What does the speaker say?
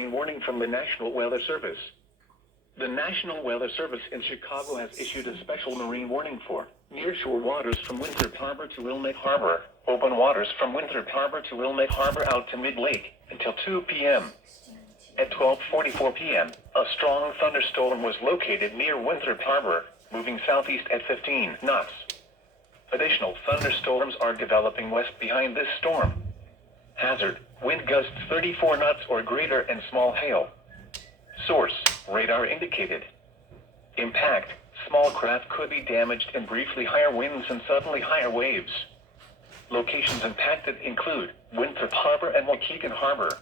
marine warning from the National Weather Service. The National Weather Service in Chicago has issued a special marine warning for nearshore waters from Winthrop Harbor to Wilmette Harbor, open waters from Winthrop Harbor to Wilmette Harbor out to mid-lake until 2 p.m. At 12:44 p.m., a strong thunderstorm was located near Winthrop Harbor, moving southeast at 15 knots. Additional thunderstorms are developing west behind this storm. Hazard, wind gusts 34 knots or greater and small hail. Source, radar indicated. Impact, small craft could be damaged and briefly higher winds and suddenly higher waves. Locations impacted include Winthrop Harbor and Waukegan Harbor.